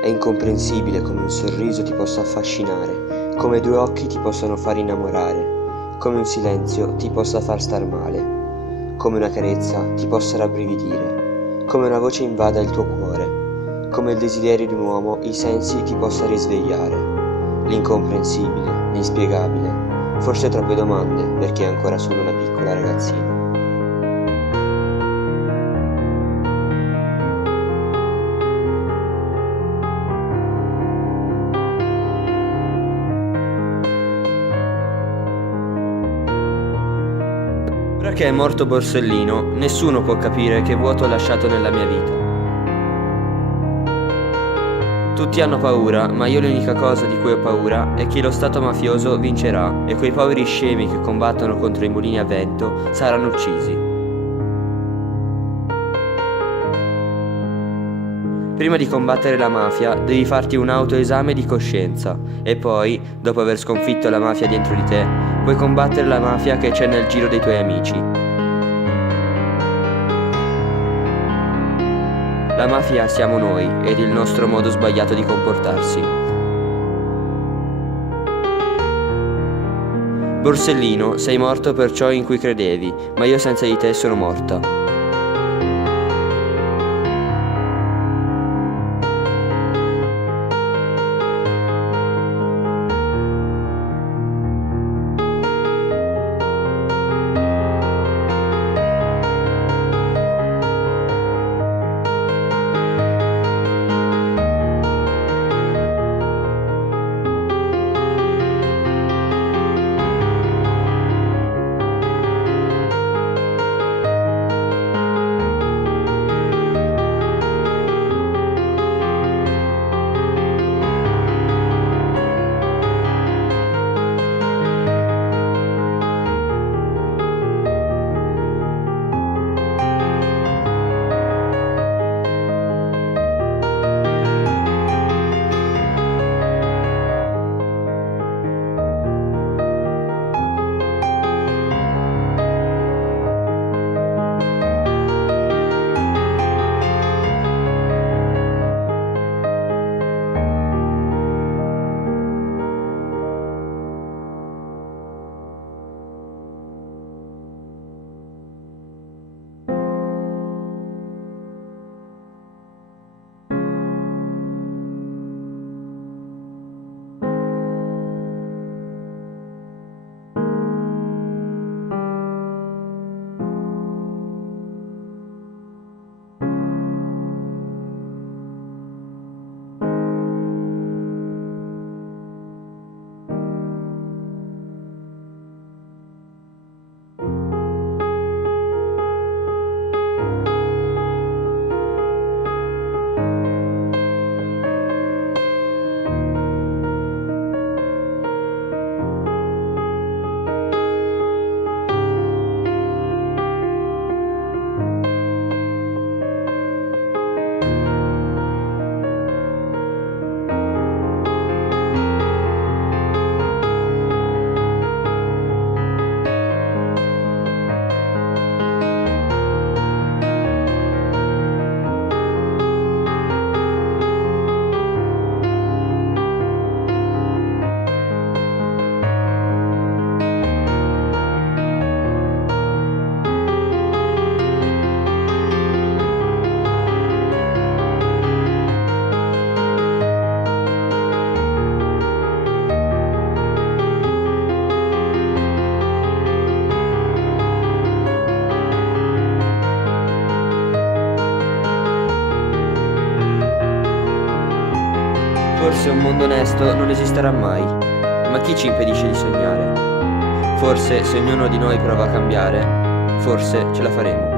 È incomprensibile come un sorriso ti possa affascinare, come due occhi ti possano far innamorare, come un silenzio ti possa far star male, come una carezza ti possa rabbrividire, come una voce invada il tuo cuore, come il desiderio di un uomo i sensi ti possa risvegliare. L'incomprensibile, l'inspiegabile, forse troppe domande per chi è ancora solo una piccola ragazzina. Ora che è morto Borsellino, nessuno può capire che vuoto ho lasciato nella mia vita. Tutti hanno paura, ma io l'unica cosa di cui ho paura è che lo Stato mafioso vincerà e quei poveri scemi che combattono contro i mulini a vento saranno uccisi. Prima di combattere la mafia devi farti un autoesame di coscienza e poi, dopo aver sconfitto la mafia dentro di te, puoi combattere la mafia che c'è nel giro dei tuoi amici. La mafia siamo noi ed il nostro modo sbagliato di comportarsi. Borsellino, sei morto per ciò in cui credevi, ma io senza di te sono morta. Forse un mondo onesto non esisterà mai, ma chi ci impedisce di sognare? Forse se ognuno di noi prova a cambiare, forse ce la faremo.